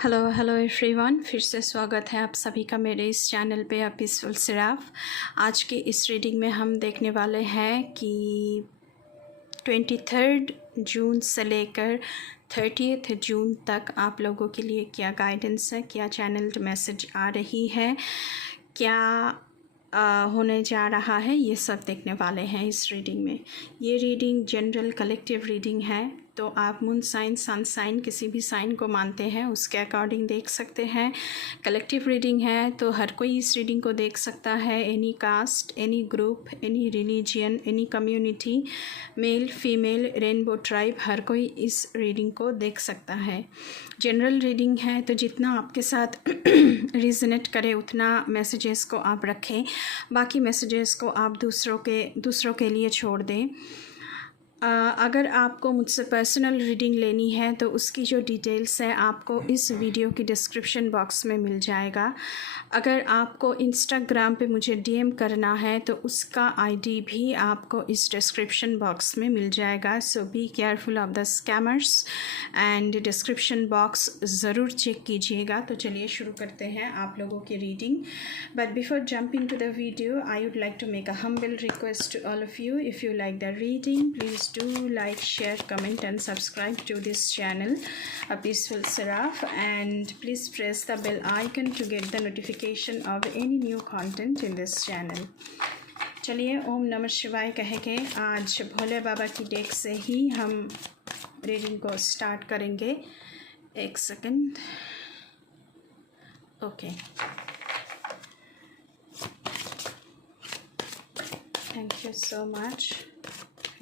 Hello everyone, फिर से स्वागत है आप सभी का मेरे इस चैनल पे पीसफुल सिराफ। आज की इस रीडिंग में हम देखने वाले हैं कि 23 जून से लेकर 30 जून तक आप लोगों के लिए क्या गाइडेंस है, क्या चैनल्ड मैसेज आ रही है, क्या होने जा रहा है, ये सब देखने वाले हैं इस रीडिंग में। ये रीडिंग जनरल कलेक्टिव रीडिंग है, तो आप मून साइन, सन साइन, किसी भी साइन को मानते हैं उसके अकॉर्डिंग देख सकते हैं। कलेक्टिव रीडिंग है तो हर कोई इस रीडिंग को देख सकता है। Any caste, any group, any religion, any community, male female, rainbow tribe, हर कोई इस रीडिंग को देख सकता है। जनरल रीडिंग है तो जितना आपके साथ रिजनेट करे उतना मैसेजेस को आप रखें, बाकी मैसेजेस को आप दूसरों के लिए छोड़ दें। अगर आपको मुझसे पर्सनल रीडिंग लेनी है तो उसकी जो डिटेल्स है आपको इस वीडियो की डिस्क्रिप्शन बॉक्स में मिल जाएगा। अगर आपको इंस्टाग्राम पे मुझे डीएम करना है तो उसका आईडी भी आपको इस डिस्क्रिप्शन बॉक्स में मिल जाएगा। So be careful of the scammers and description box ज़रूर चेक कीजिएगा। तो चलिए शुरू करते हैं आप लोगों की reading. But before jumping to the video I would like to make a humble request to all of you, if you like the reading please do like, share, comment and subscribe to this channel A Peaceful Seraph, and please press the bell icon to get the notification of any new content in this channel। चलिए ओम नमः शिवाय कह के आज भोले बाबा की deck से ही हम reading को स्टार्ट करेंगे। एक second. Okay, thank you so much.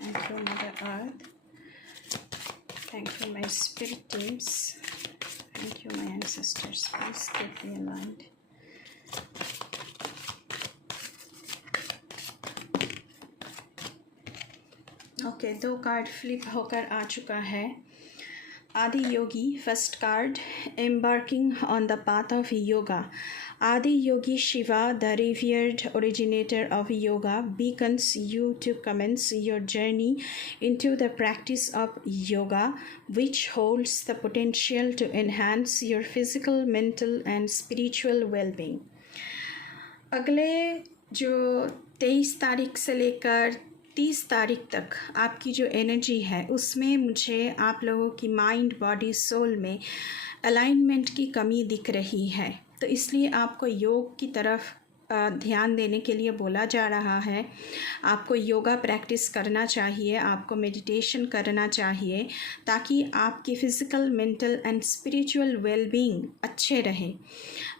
Thank you, Mother Earth. Thank you, my spirit teams. Thank you, my ancestors. Please keep me aligned. Okay, 2 card flip होकर आ चुका है। Adi Yogi first card, embarking on the path of yoga. Adi Yogi Shiva, the revered originator of yoga, beckons you to commence your journey into the practice of yoga, which holds the potential to enhance your physical, mental and spiritual well-being। अगले जो 23 तारीख से लेकर 30 तारीख तक आपकी जो energy है उसमें मुझे आप लोगों की माइंड, बॉडी, सोल में अलाइनमेंट की कमी दिख रही है। तो इसलिए आपको योग की तरफ ध्यान देने के लिए बोला जा रहा है। आपको योगा प्रैक्टिस करना चाहिए, आपको मेडिटेशन करना चाहिए ताकि आपकी physical, mental and spiritual wellbeing अच्छे रहे।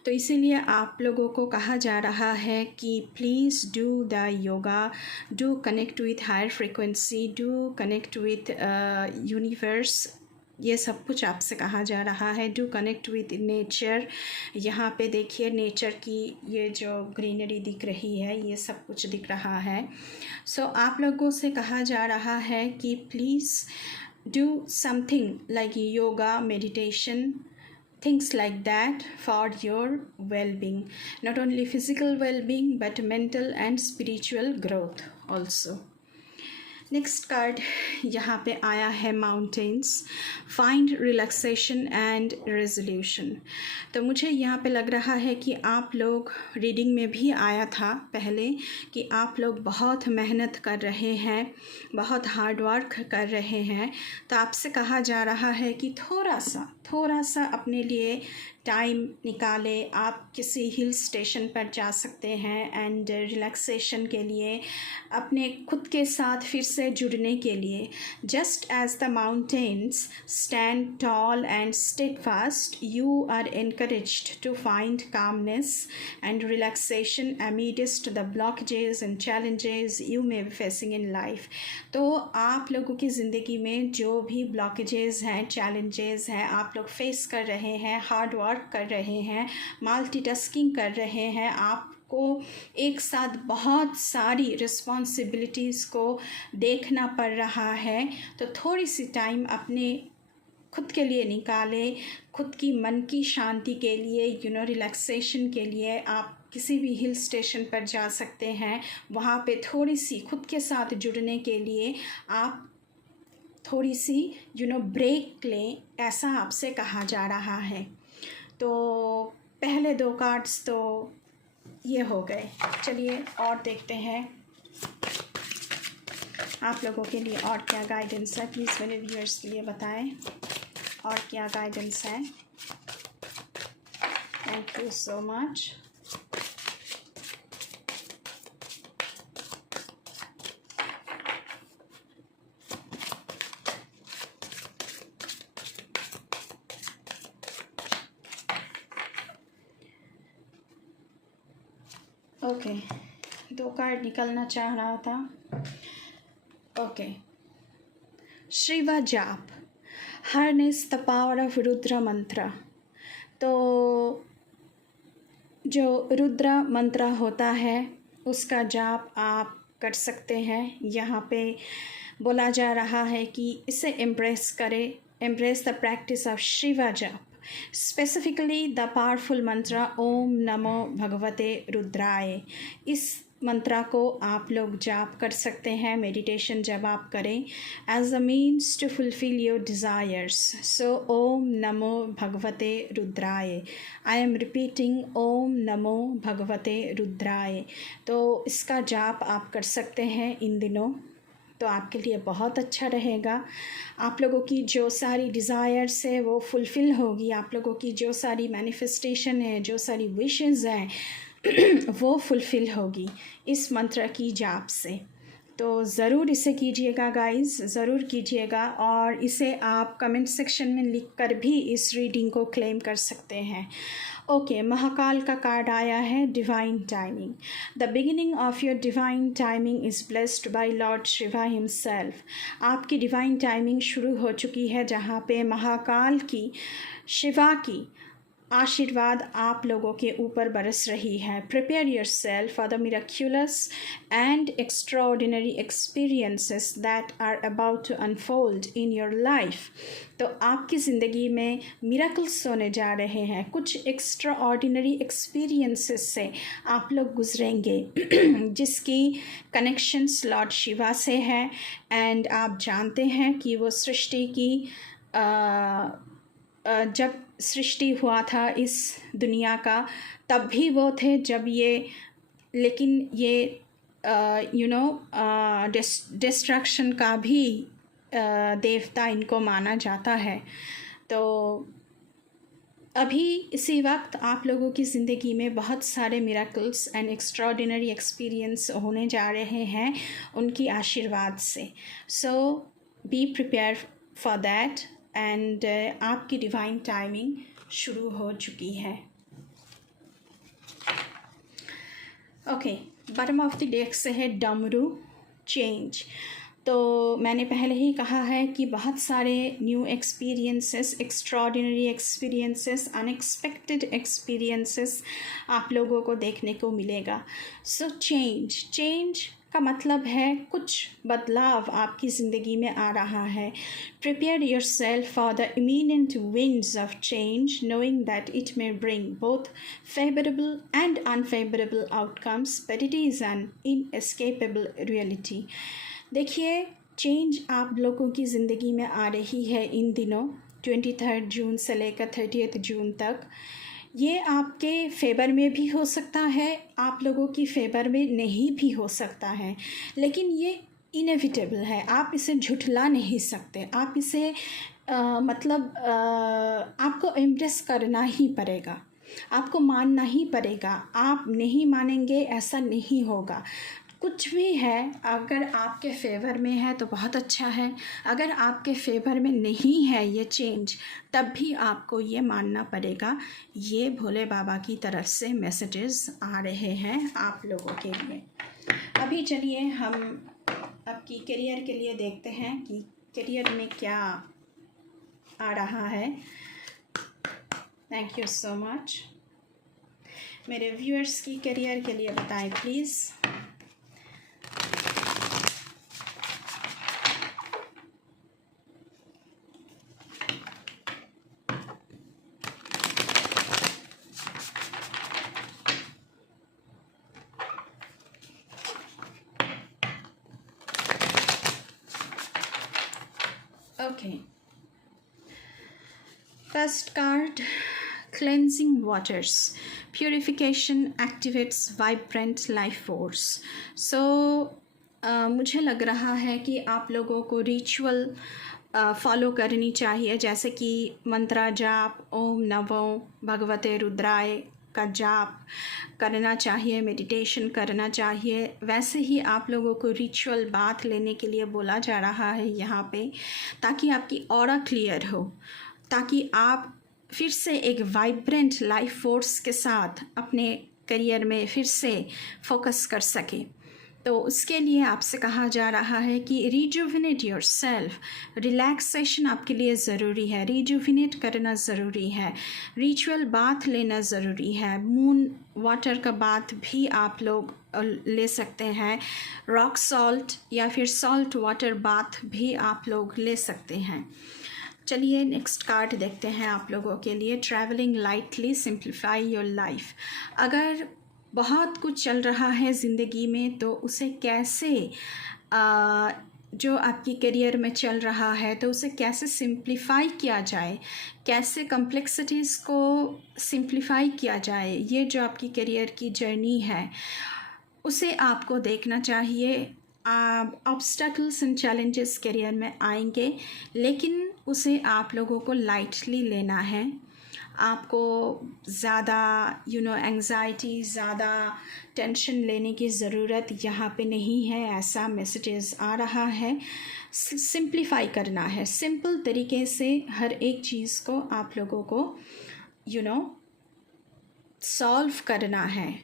तो इसीलिए आप लोगों को कहा जा रहा है कि please do the yoga, do connect with higher frequency, do connect with universe. ये सब कुछ आपसे कहा जा रहा है। Do connect with nature. यहाँ पे देखिए नेचर की ये जो ग्रीनरी दिख रही है, ये सब कुछ दिख रहा है। सो आप लोगों से कहा जा रहा है कि please do something like yoga, meditation, things like that for your well-being, not only physical well-being but mental and spiritual growth also। Next card यहाँ पे आया है mountains, find relaxation and resolution. तो मुझे यहाँ पे लग रहा है कि आप लोग, रीडिंग में भी आया था पहले कि आप लोग बहुत मेहनत कर रहे हैं, बहुत हार्ड वर्क कर रहे हैं। तो आपसे कहा जा रहा है कि थोड़ा सा अपने लिए टाइम निकाले। आप किसी हिल स्टेशन पर जा सकते हैं एंड रिलैक्सेशन के लिए, अपने खुद के साथ फिर से जुड़ने के लिए। Just as the mountains stand tall and steadfast, you are encouraged to find calmness and relaxation amidst the blockages and challenges you may be facing in life। तो आप लोगों की ज़िंदगी में जो भी ब्लॉकेजेस हैं, चैलेंजेस हैं, आप लोग फेस कर रहे हैं, हार्ड वर्क कर रहे हैं, मल्टीटास्किंग कर रहे हैं, आपको एक साथ बहुत सारी रिस्पॉन्सिबिलिटीज़ को देखना पड़ रहा है। तो थोड़ी सी टाइम अपने खुद के लिए निकालें, खुद की मन की शांति के लिए, रिलैक्सेशन के लिए। आप किसी भी हिल स्टेशन पर जा सकते हैं, वहाँ पे थोड़ी सी खुद के साथ जुड़ने के लिए आप थोड़ी सी ब्रेक लें, ऐसा आपसे कहा जा रहा है। तो पहले 2 कार्ड्स तो ये हो गए। चलिए और देखते हैं आप लोगों के लिए और क्या गाइडेंस है। प्लीज़ मेरे व्यूअर्स के लिए बताएं और क्या गाइडेंस है। Thank you so much. Okay, 2 card निकलना चाह रहा था। ओके, शिवा जाप, harness the power of Rudra मंत्र। तो जो रुद्र मंत्र होता है उसका जाप आप कर सकते हैं। यहाँ पे बोला जा रहा है कि इसे एम्ब्रेस करें, embrace the practice of Shiva जाप, स्पेसिफिकली द पावरफुल मंत्र ओम नमो भगवते रुद्राय। इस मंत्रा को आप लोग जाप कर सकते हैं मेडिटेशन जब आप करें, as a means to fulfil your desires. So ओम नमो भगवते रुद्राय, आई एम रिपीटिंग ओम नमो भगवते रुद्राय। तो इसका जाप आप कर सकते हैं इन दिनों, तो आपके लिए बहुत अच्छा रहेगा। आप लोगों की जो सारी डिज़ायर्स है वो फुलफ़िल होगी, आप लोगों की जो सारी मैनिफेस्टेशन है, जो सारी विशेस हैं वो फुलफ़िल होगी इस मंत्र की जाप से। तो ज़रूर इसे कीजिएगा गाइस, ज़रूर कीजिएगा। और इसे आप कमेंट सेक्शन में लिखकर भी इस रीडिंग को क्लेम कर सकते हैं। ओके, महाकाल का कार्ड आया है, divine timing. The beginning of your divine timing is blessed by lord Shiva himself. आपकी डिवाइन टाइमिंग शुरू हो चुकी है, जहाँ पे महाकाल की, शिवा की आशीर्वाद आप लोगों के ऊपर बरस रही है। Prepare yourself for the miraculous and extraordinary experiences that are about to unfold in your life. तो आपकी ज़िंदगी में मिराकल्स होने जा रहे हैं, कुछ एक्स्ट्रा ऑर्डिनरी एक्सपीरियंसेस से आप लोग गुजरेंगे जिसकी कनेक्शंस लॉर्ड शिवा से है। एंड आप जानते हैं कि वो सृष्टि की जब सृष्टि हुआ था इस दुनिया का, तब भी वो थे जब ये, लेकिन ये डिस्ट्रक्शन का भी देवता इनको माना जाता है। तो अभी इसी वक्त आप लोगों की ज़िंदगी में बहुत सारे मिराकल्स एंड एक्स्ट्राऑर्डिनरी एक्सपीरियंस होने जा रहे हैं उनकी आशीर्वाद से। So be prepare for that. And आपकी डिवाइन टाइमिंग शुरू हो चुकी है। Okay, bottom of the deck से है डमरू, चेंज। तो मैंने पहले ही कहा है कि बहुत सारे new experiences, extraordinary experiences, unexpected experiences आप लोगों को देखने को मिलेगा। सो चेंज, चेंज का मतलब है कुछ बदलाव आपकी ज़िंदगी में आ रहा है। Prepare yourself for the imminent winds of change, knowing that it may bring both favourable and unfavourable outcomes, but it is an inescapable reality. देखिए, चेंज आप लोगों की ज़िंदगी में आ रही है इन दिनों, 23 जून से लेकर 30 जून तक। ये आपके फेवर में भी हो सकता है, आप लोगों की फेवर में नहीं भी हो सकता है, लेकिन ये इनएविटेबल है, आप इसे झुठला नहीं सकते। आप इसे आपको एम्ब्रेस करना ही पड़ेगा, आपको मानना ही पड़ेगा। आप नहीं मानेंगे ऐसा नहीं होगा। कुछ भी है, अगर आपके फेवर में है तो बहुत अच्छा है, अगर आपके फेवर में नहीं है ये चेंज, तब भी आपको ये मानना पड़ेगा। ये भोले बाबा की तरफ से मैसेजेस आ रहे हैं आप लोगों के लिए। अभी चलिए हम आपकी करियर के लिए देखते हैं कि करियर में क्या आ रहा है। Thank you so much. मेरे व्यूअर्स की करियर के लिए बताएं please. Okay, first card cleansing waters. Purification activates vibrant life force. So मुझे लग रहा है कि आप लोगों को रिचुअल फॉलो करनी चाहिए, जैसे कि मंत्रा जाप, ओम नमो भगवते रुद्राय का जाप करना चाहिए, मेडिटेशन करना चाहिए। वैसे ही आप लोगों को रिचुअल बाथ लेने के लिए बोला जा रहा है यहाँ पे, ताकि आपकी ऑरा क्लियर हो, ताकि आप फिर से एक वाइब्रेंट लाइफ फोर्स के साथ अपने करियर में फिर से फोकस कर सके। तो उसके लिए आपसे कहा जा रहा है कि रिजुविनेट योर सेल्फ, रिलैक्सेशन आपके लिए ज़रूरी है, रिजुविनेट करना ज़रूरी है, रिचुअल बाथ लेना ज़रूरी है। मून वाटर का बाथ भी आप लोग ले सकते हैं, रॉक सॉल्ट या फिर सॉल्ट वाटर बाथ भी आप लोग ले सकते हैं। चलिए नेक्स्ट कार्ड देखते हैं आप लोगों के लिए। Travelling lightly simplify your life. अगर बहुत कुछ चल रहा है ज़िंदगी में तो उसे कैसे जो आपकी करियर में चल रहा है तो उसे कैसे सिंप्लीफाई किया जाए, कैसे कॉम्प्लेक्सिटीज़ को सिंप्लीफाई किया जाए, ये जो आपकी करियर की जर्नी है उसे आपको देखना चाहिए। ऑब्स्टैकल्स एंड चैलेंजेस करियर में आएंगे, लेकिन उसे आप लोगों को लाइटली लेना है। आपको ज़्यादा एंग्जाइटी, ज़्यादा टेंशन लेने की ज़रूरत यहाँ पे नहीं है, ऐसा मैसेजेस आ रहा है। सिंप्लीफाई करना है, सिंपल तरीके से हर एक चीज़ को आप लोगों को सॉल्व करना है।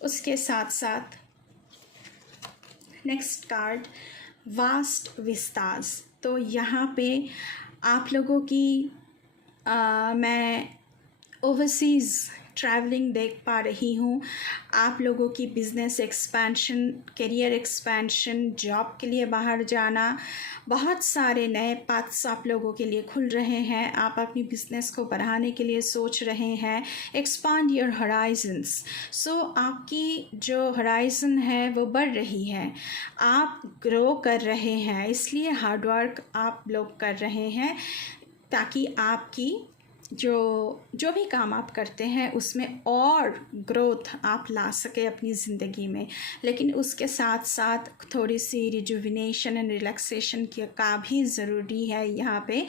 उसके साथ साथ नेक्स्ट कार्ड वास्ट विस्तास। तो यहाँ पे आप लोगों की मैं ओवरसीज़ ट्रैवलिंग देख पा रही हूँ। आप लोगों की business expansion, career expansion, job के लिए बाहर जाना, बहुत सारे नए पाथ्स आप लोगों के लिए खुल रहे हैं। आप अपनी बिज़नेस को बढ़ाने के लिए सोच रहे हैं। Expand your हराइजन्स। सो आपकी जो हराइजन है वो बढ़ रही है, आप ग्रो कर रहे हैं, इसलिए हार्ड वर्क आप लोग कर रहे हैं ताकि आपकी जो भी काम आप करते हैं उसमें और ग्रोथ आप ला सके अपनी ज़िंदगी में। लेकिन उसके साथ साथ थोड़ी सी रिजुविनेशन एंड रिलैक्सेशन का भी ज़रूरी है यहाँ पे।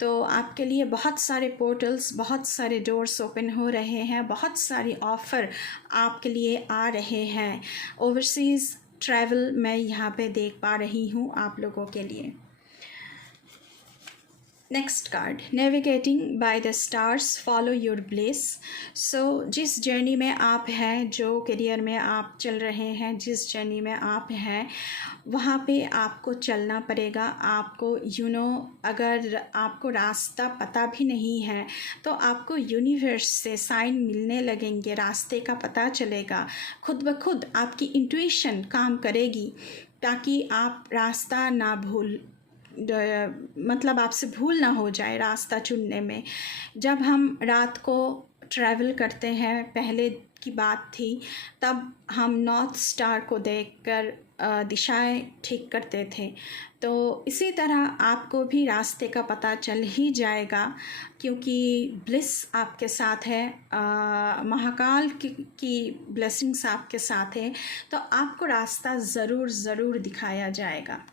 तो आपके लिए बहुत सारे पोर्टल्स, बहुत सारे डोर्स ओपन हो रहे हैं, बहुत सारी ऑफ़र आपके लिए आ रहे हैं। ओवरसीज़ ट्रैवल मैं यहाँ पे देख पा रही हूँ आप लोगों के लिए। Next card navigating by the stars, follow your bliss. So जिस जर्नी में आप हैं, जो करियर में आप चल रहे हैं, जिस जर्नी में आप हैं वहाँ पे आपको चलना पड़ेगा। आपको अगर आपको रास्ता पता भी नहीं है तो आपको यूनिवर्स से साइन मिलने लगेंगे, रास्ते का पता चलेगा, खुद ब खुद आपकी इंट्यूशन काम करेगी ताकि आप रास्ता ना मतलब आपसे भूल ना हो जाए रास्ता चुनने में। जब हम रात को ट्रैवल करते हैं, पहले की बात थी, तब हम नॉर्थ स्टार को देखकर दिशाएं ठीक करते थे। तो इसी तरह आपको भी रास्ते का पता चल ही जाएगा, क्योंकि ब्लिस आपके साथ है, महाकाल की ब्लेसिंग्स आपके साथ है, तो आपको रास्ता ज़रूर दिखाया जाएगा।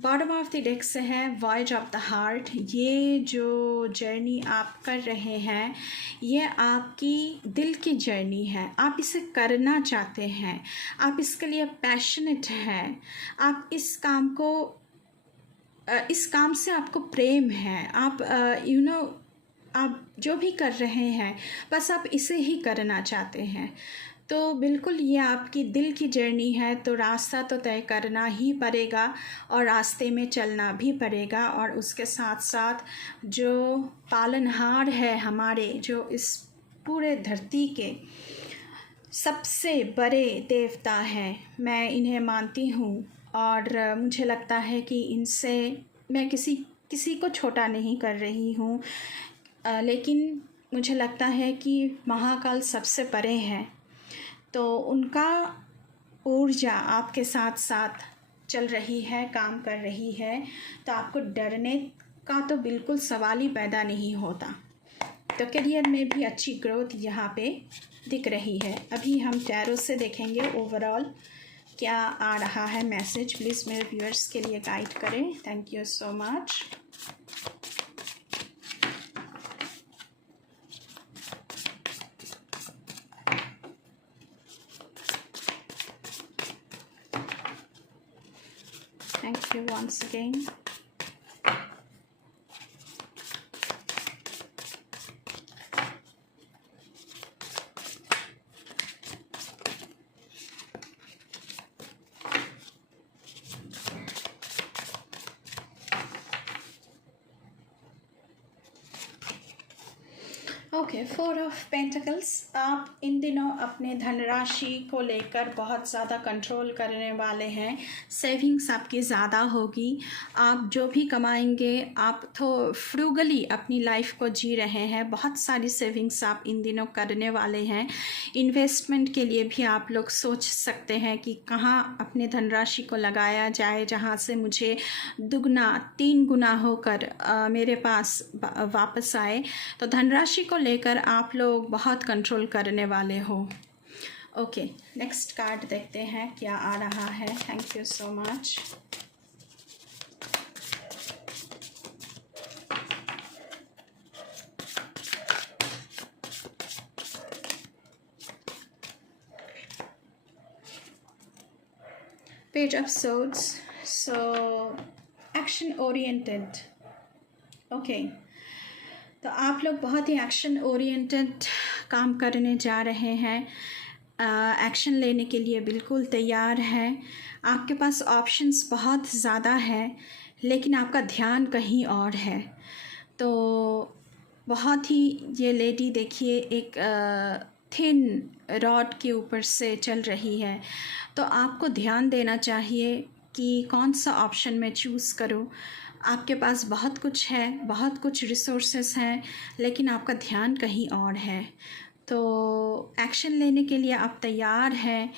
बॉटम ऑफ द डेक से है वॉयज ऑफ द हार्ट। ये जो जर्नी आप कर रहे हैं ये आपकी दिल की जर्नी है, आप इसे करना चाहते हैं, आप इसके लिए पैशनेट हैं, आप इस काम से आपको प्रेम है, आप आप जो भी कर रहे हैं बस आप इसे ही करना चाहते हैं। तो बिल्कुल ये आपकी दिल की जर्नी है, तो रास्ता तो तय करना ही पड़ेगा और रास्ते में चलना भी पड़ेगा। और उसके साथ साथ जो पालनहार है हमारे, जो इस पूरे धरती के सबसे बड़े देवता हैं, मैं इन्हें मानती हूँ और मुझे लगता है कि इनसे मैं किसी को छोटा नहीं कर रही हूँ, लेकिन मुझे लगता है कि महाकाल सबसे परे हैं, तो उनका ऊर्जा आपके साथ साथ चल रही है, काम कर रही है, तो आपको डरने का तो बिल्कुल सवाल ही पैदा नहीं होता। तो करियर में भी अच्छी ग्रोथ यहाँ पे दिख रही है। अभी हम टैरो से देखेंगे ओवरऑल क्या आ रहा है मैसेज। प्लीज़ मेरे व्यूअर्स के लिए गाइड करें। Thank you so much. Thank you once again. Okay, 4 of pentacles. आप इन दिनों अपने धनराशि को लेकर बहुत ज़्यादा कंट्रोल करने वाले हैं। सेविंग्स आपकी ज़्यादा होगी। आप जो भी कमाएंगे आप तो फ्रूगली अपनी लाइफ को जी रहे हैं। बहुत सारी सेविंग्स आप इन दिनों करने वाले हैं। इन्वेस्टमेंट के लिए भी आप लोग सोच सकते हैं कि कहाँ अपने धनराशि को लगाया जाए जहाँ से मुझे दुगना 3 गुना होकर मेरे पास वापस आए। तो धनराशि को लेकर आप लोग बहुत कंट्रोल करने वाले हो। ओके, नेक्स्ट कार्ड देखते हैं क्या आ रहा है। Thank you so much. Page of swords. So action oriented. Okay, तो आप लोग बहुत ही एक्शन ओरिएंटेड काम करने जा रहे हैं। एक्शन लेने के लिए बिल्कुल तैयार हैं। आपके पास ऑप्शंस बहुत ज़्यादा हैं, लेकिन आपका ध्यान कहीं और है। तो बहुत ही ये लेडी देखिए एक थिन रॉड के ऊपर से चल रही है। तो आपको ध्यान देना चाहिए कि कौन सा ऑप्शन मैं चूज़ करूँ। आपके पास बहुत कुछ है, बहुत कुछ रिसोर्सेस हैं, लेकिन आपका ध्यान कहीं और है। तो एक्शन लेने के लिए आप तैयार हैं,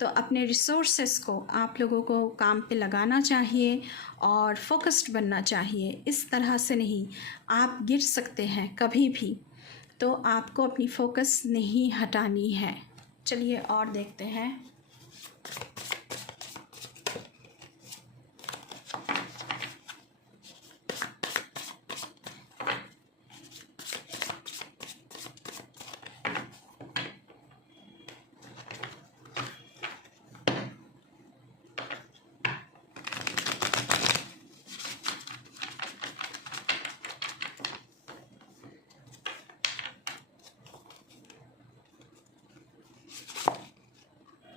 तो अपने रिसोर्सेस को आप लोगों को काम पे लगाना चाहिए और फोकस्ड बनना चाहिए। इस तरह से नहीं, आप गिर सकते हैं कभी भी, तो आपको अपनी फोकस नहीं हटानी है। चलिए और देखते हैं।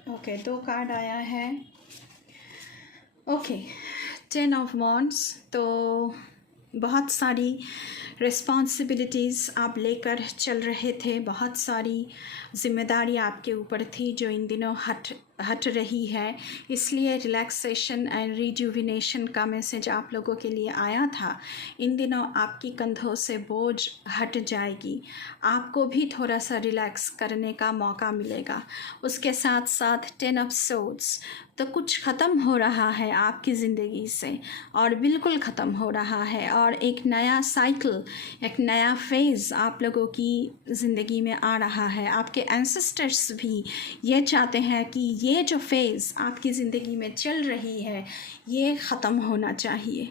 ओके, 2 कार्ड आया है। Okay, 10 of wands. तो बहुत सारी रिस्पॉन्सिबिलिटीज़ आप लेकर चल रहे थे, बहुत सारी जिम्मेदारी आपके ऊपर थी जो इन दिनों हट रही है। इसलिए रिलैक्सेशन एंड रिजुविनेशन का मैसेज आप लोगों के लिए आया था। इन दिनों आपकी कंधों से बोझ हट जाएगी, आपको भी थोड़ा सा रिलैक्स करने का मौका मिलेगा। उसके साथ साथ 10 ऑफ सोर्ड्स। तो कुछ ख़त्म हो रहा है आपकी ज़िंदगी से, और बिल्कुल ख़त्म हो रहा है, और एक नया साइकिल, एक नया फेज़ आप लोगों की ज़िंदगी में आ रहा है। आपके एंसेस्टर्स भी ये चाहते हैं कि ये जो फेज़ आपकी ज़िंदगी में चल रही है ये ख़त्म होना चाहिए,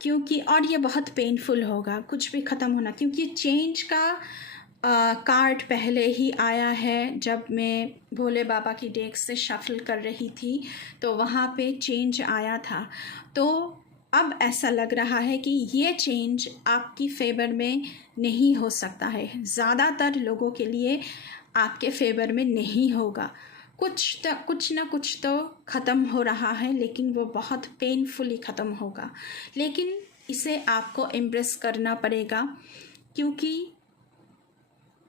क्योंकि और ये बहुत पेनफुल होगा कुछ भी ख़त्म होना, क्योंकि चेंज का कार्ड पहले ही आया है। जब मैं भोले बाबा की डेक से शफल कर रही थी तो वहाँ पे चेंज आया था। तो अब ऐसा लग रहा है कि ये चेंज आपकी फेवर में नहीं हो सकता है, ज़्यादातर लोगों के लिए आपके फेवर में नहीं होगा। कुछ ना कुछ तो ख़त्म हो रहा है, लेकिन वो बहुत पेनफुली ख़त्म होगा। लेकिन इसे आपको एम्ब्रेस करना पड़ेगा, क्योंकि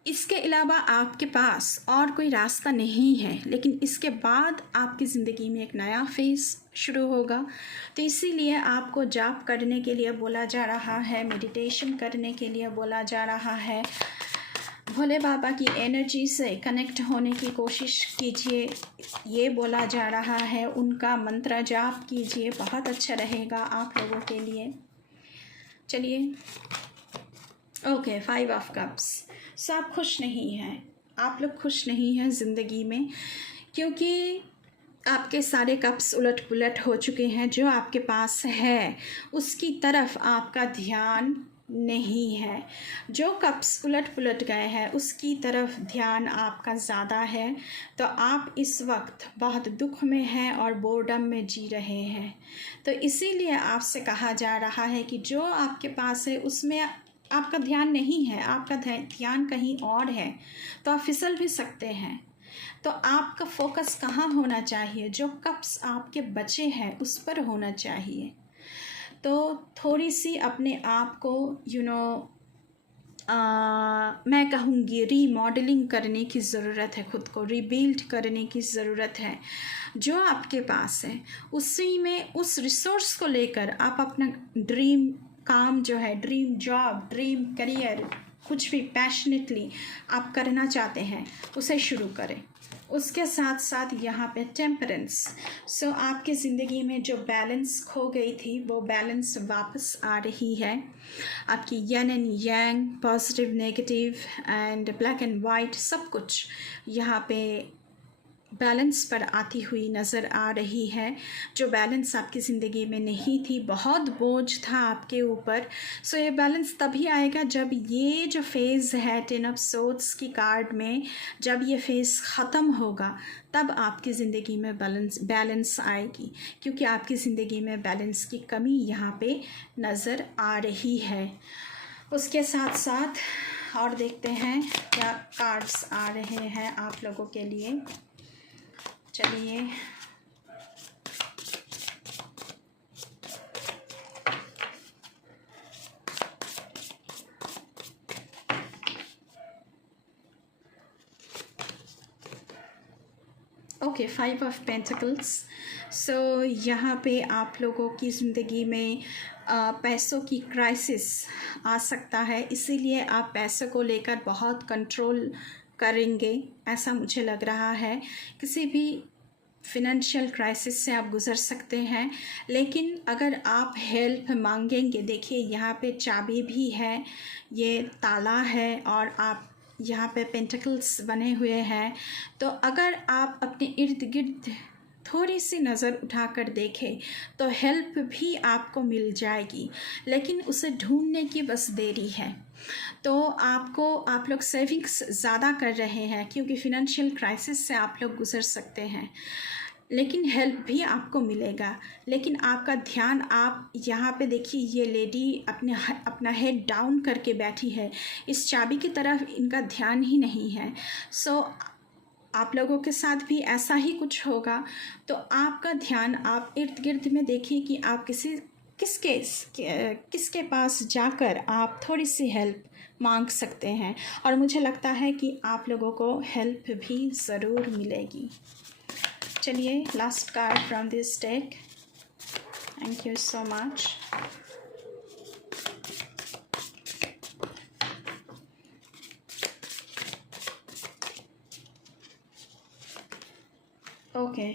इसके अलावा आपके पास और कोई रास्ता नहीं है। लेकिन इसके बाद आपकी ज़िंदगी में एक नया फेज़ शुरू होगा। तो इसीलिए आपको जाप करने के लिए बोला जा रहा है, मेडिटेशन करने के लिए बोला जा रहा है, भोले बाबा की एनर्जी से कनेक्ट होने की कोशिश कीजिए, ये बोला जा रहा है। उनका मंत्र जाप कीजिए, बहुत अच्छा रहेगा आप लोगों के लिए। चलिए, ओके, 5 ऑफ कप्स। सो आप खुश नहीं हैं, आप लोग खुश नहीं हैं ज़िंदगी में, क्योंकि आपके सारे कप्स उलट पुलट हो चुके हैं। जो आपके पास है उसकी तरफ आपका ध्यान नहीं है, जो कप्स उलट पुलट गए हैं उसकी तरफ ध्यान आपका ज़्यादा है। तो आप इस वक्त बहुत दुख में हैं और बोर्डम में जी रहे हैं। तो इसीलिए आपसे कहा जा रहा है कि जो आपके पास है उसमें आपका ध्यान नहीं है, आपका ध्यान कहीं और है, तो आप फिसल भी सकते हैं। तो आपका फोकस कहाँ होना चाहिए? जो कप्स आपके बचे हैं उस पर होना चाहिए। तो थोड़ी सी अपने आप को मैं कहूँगी रीमॉडलिंग करने की ज़रूरत है, खुद को रीबिल्ड करने की ज़रूरत है। जो आपके पास है उसी में, उस रिसोर्स को लेकर आप अपना ड्रीम काम जो है, ड्रीम जॉब, ड्रीम करियर, कुछ भी पैशनेटली आप करना चाहते हैं उसे शुरू करें। उसके साथ साथ यहाँ पे टेम्परेंस। सो आपकी ज़िंदगी में जो बैलेंस खो गई थी वो बैलेंस वापस आ रही है। आपकी yin and yang, positive negative and black and white, सब कुछ यहाँ पे बैलेंस पर आती हुई नज़र आ रही है। जो बैलेंस आपकी ज़िंदगी में नहीं थी, बहुत बोझ था आपके ऊपर। सो ये बैलेंस तभी आएगा जब ये जो फेज़ है 10 ऑफ सोर्ड्स की कार्ड में, जब ये फेज़ ख़त्म होगा तब आपकी ज़िंदगी में बैलेंस आएगी, क्योंकि आपकी ज़िंदगी में बैलेंस की कमी यहाँ पे नज़र आ रही है। उसके साथ साथ और देखते हैं क्या कार्ड्स आ रहे हैं आप लोगों के लिए। चलिए, ओके, 5 ऑफ पेंटिकल्स। सो यहाँ पे आप लोगों की ज़िंदगी में पैसों की क्राइसिस आ सकता है, इसीलिए आप पैसों को लेकर बहुत कंट्रोल करेंगे, ऐसा मुझे लग रहा है। किसी भी फिनेंशियल क्राइसिस से आप गुज़र सकते हैं, लेकिन अगर आप हेल्प मांगेंगे, देखिए यहाँ पे चाबी भी है, ये ताला है और आप यहाँ पे पेंटिकल्स बने हुए हैं। तो अगर आप अपने इर्द गिर्द थोड़ी सी नज़र उठाकर देखें तो हेल्प भी आपको मिल जाएगी, लेकिन उसे ढूंढने की बस देरी है। तो आप लोग सेविंग्स ज़्यादा कर रहे हैं क्योंकि फिनेंशियल क्राइसिस से आप लोग गुज़र सकते हैं, लेकिन हेल्प भी आपको मिलेगा। लेकिन आपका ध्यान, आप यहाँ पे देखिए, ये लेडी अपना हेड डाउन करके बैठी है, इस चाबी की तरफ इनका ध्यान ही नहीं है। सो आप लोगों के साथ भी ऐसा ही कुछ होगा। तो आपका ध्यान आप इर्द गिर्द में देखिए कि आप किसके पास जाकर आप थोड़ी सी हेल्प मांग सकते हैं, और मुझे लगता है कि आप लोगों को हेल्प भी ज़रूर मिलेगी। चलिए, last card from this deck. Thank you so much. Okay,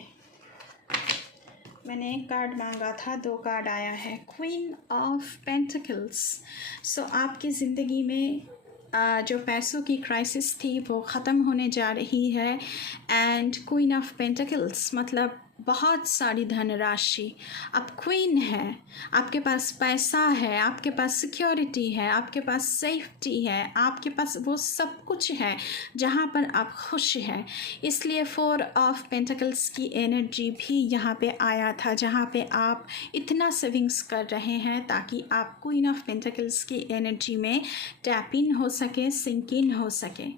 मैंने एक कार्ड मांगा था, 2 कार्ड आया है, क्वीन ऑफ पेंटिकल्स। सो आपकी ज़िंदगी में जो पैसों की क्राइसिस थी वो ख़त्म होने जा रही है। एंड क्वीन ऑफ पेंटिकल्स मतलब बहुत सारी धनराशि। आप क्वीन हैं, आपके पास पैसा है, आपके पास सिक्योरिटी है, आपके पास सेफ्टी है, आपके पास वो सब कुछ है जहाँ पर आप खुश हैं। इसलिए 4 ऑफ पेंटिकल्स की एनर्जी भी यहाँ पे आया था, जहाँ पे आप इतना सेविंग्स कर रहे हैं ताकि आप क्वीन ऑफ पेंटिकल्स की एनर्जी में टैप इन हो सके, सिंक इन हो सके।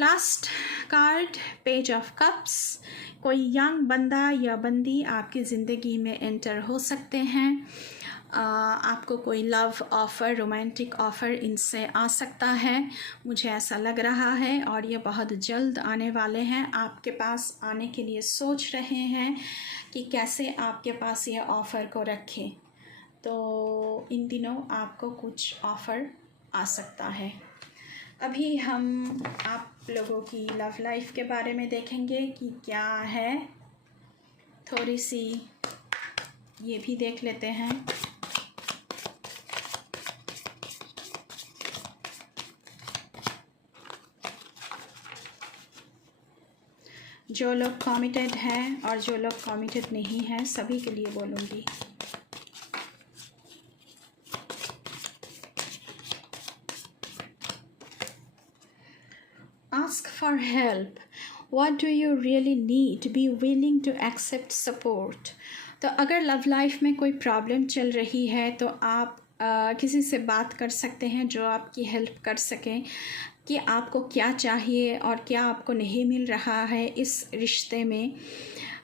Last card, page of cups. कोई यंग बंदा या बंदी आपकी ज़िंदगी में एंटर हो सकते हैं। आपको कोई लव ऑफ़र, रोमांटिक ऑफ़र इनसे आ सकता है, मुझे ऐसा लग रहा है, और ये बहुत जल्द आने वाले हैं, आपके पास आने के लिए सोच रहे हैं कि कैसे आपके पास ये ऑफ़र को रखें। तो इन दिनों आपको कुछ ऑफ़र आ सकता है। अभी हम आप लोगों की लव लाइफ के बारे में देखेंगे कि क्या है, थोड़ी सी ये भी देख लेते हैं। जो लोग कमिटेड हैं और जो लोग कमिटेड नहीं हैं, सभी के लिए बोलूँगी। Ask for help. What do you really need? Be willing to accept support. तो अगर लव लाइफ में कोई प्रॉब्लम चल रही है तो आप किसी से बात कर सकते हैं जो आपकी हेल्प कर सकें कि आपको क्या चाहिए और क्या आपको नहीं मिल रहा है इस रिश्ते में।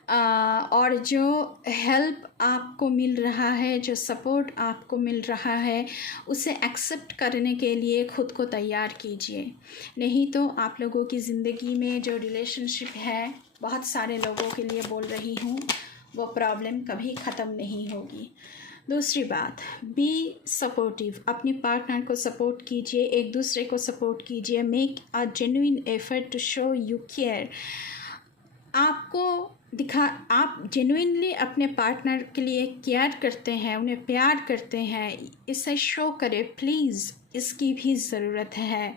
और जो हेल्प आपको मिल रहा है, जो सपोर्ट आपको मिल रहा है, उसे एक्सेप्ट करने के लिए ख़ुद को तैयार कीजिए। नहीं तो आप लोगों की ज़िंदगी में जो रिलेशनशिप है, बहुत सारे लोगों के लिए बोल रही हूँ, वो प्रॉब्लम कभी ख़त्म नहीं होगी। दूसरी बात, बी सपोर्टिव। अपने पार्टनर को सपोर्ट कीजिए, एक दूसरे को सपोर्ट कीजिए। Make a genuine effort to show you care. आप जेन्युइनली अपने पार्टनर के लिए केयर करते हैं, उन्हें प्यार करते हैं, इसे शो करें प्लीज़। इसकी भी ज़रूरत है,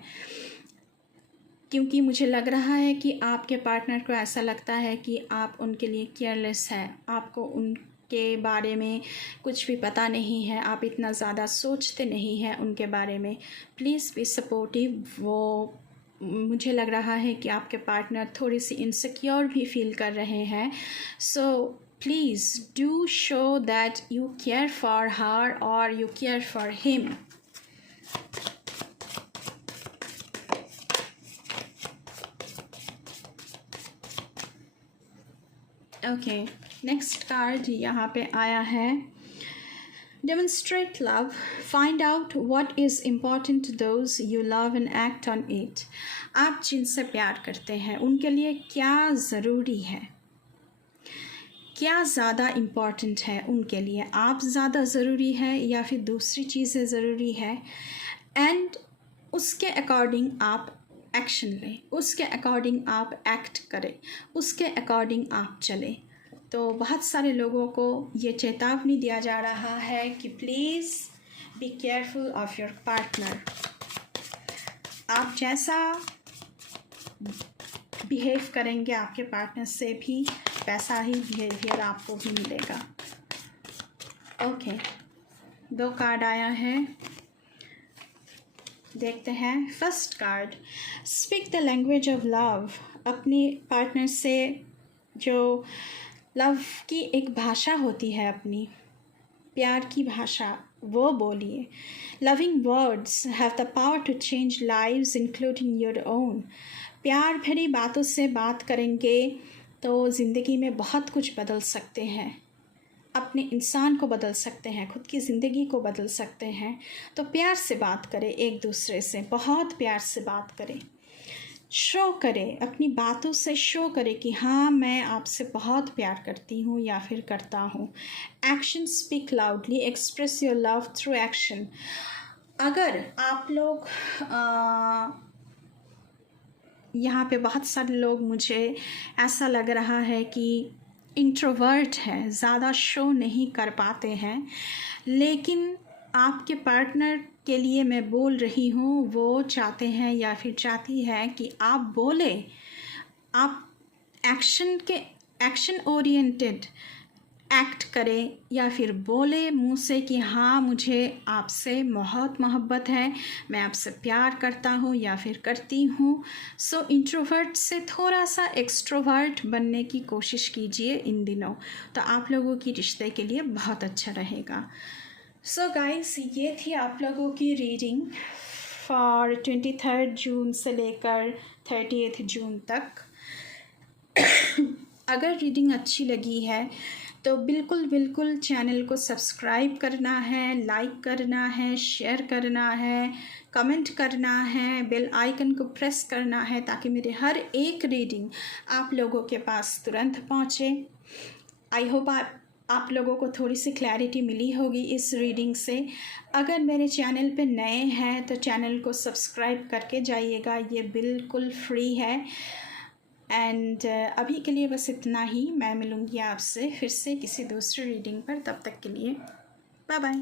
क्योंकि मुझे लग रहा है कि आपके पार्टनर को ऐसा लगता है कि आप उनके लिए केयरलेस हैं, आपको उनके बारे में कुछ भी पता नहीं है, आप इतना ज़्यादा सोचते नहीं हैं उनके बारे में। Please be supportive. मुझे लग रहा है कि आपके पार्टनर थोड़ी सी इनसिक्योर भी फील कर रहे हैं, so please do show that you care for her और you care for him. Okay, next card यहाँ पे आया है, Demonstrate love. Find out what is important to those you love and act on it. आप जिनसे प्यार करते हैं उनके लिए क्या ज़रूरी है, क्या ज़्यादा इम्पॉर्टेंट है उनके लिए, आप ज़्यादा ज़रूरी है या फिर दूसरी चीज़ें ज़रूरी है, एंड उसके अकॉर्डिंग आप एक्शन लें, उसके अकॉर्डिंग आप एक्ट करें, उसके अकॉर्डिंग आप चलें। तो बहुत सारे लोगों को ये चेतावनी दिया जा रहा है कि please be careful of your partner. आप जैसा बिहेव करेंगे आपके पार्टनर से भी वैसा ही बिहेवियर आपको भी मिलेगा। ओके, 2 कार्ड आया है, देखते हैं। First card, speak the language of love. अपने पार्टनर से जो लव की एक भाषा होती है, अपनी प्यार की भाषा, वो बोलिए। Loving words have the power to change lives including your own. प्यार भरी बातों से बात करेंगे तो ज़िंदगी में बहुत कुछ बदल सकते हैं, अपने इंसान को बदल सकते हैं, खुद की ज़िंदगी को बदल सकते हैं। तो प्यार से बात करें, एक दूसरे से बहुत प्यार से बात करें, शो करें, अपनी बातों से शो करें कि हाँ मैं आपसे बहुत प्यार करती हूँ या फिर करता हूँ। Action speak loudly, express your love through action. अगर आप लोग यहाँ पे बहुत सारे लोग, मुझे ऐसा लग रहा है कि इंट्रोवर्ट हैं, ज़्यादा शो नहीं कर पाते हैं, लेकिन आपके पार्टनर के लिए मैं बोल रही हूँ, वो चाहते हैं या फिर चाहती है कि आप बोले, आप एक्शन ओरिएंटेड एक्ट करें या फिर बोले मुंह से कि हाँ मुझे आपसे बहुत मोहब्बत है, मैं आपसे प्यार करता हूँ या फिर करती हूँ। सो इंट्रोवर्ट से थोड़ा सा एक्सट्रोवर्ट बनने की कोशिश कीजिए इन दिनों, तो आप लोगों की रिश्ते के लिए बहुत अच्छा रहेगा। सो गाइस, ये थी आप लोगों की रीडिंग फॉर 23 जून से लेकर 30 जून तक। अगर रीडिंग अच्छी लगी है तो बिल्कुल चैनल को सब्सक्राइब करना है, लाइक करना है, शेयर करना है, कमेंट करना है, बेल आइकन को प्रेस करना है, ताकि मेरे हर एक रीडिंग आप लोगों के पास तुरंत पहुँचे। आई होप आप लोगों को थोड़ी सी क्लैरिटी मिली होगी इस रीडिंग से। अगर मेरे चैनल पे नए हैं तो चैनल को सब्सक्राइब करके जाइएगा, ये बिल्कुल फ्री है। एंड अभी के लिए बस इतना ही। मैं मिलूँगी आपसे फिर से किसी दूसरी रीडिंग पर, तब तक के लिए बाय बाय।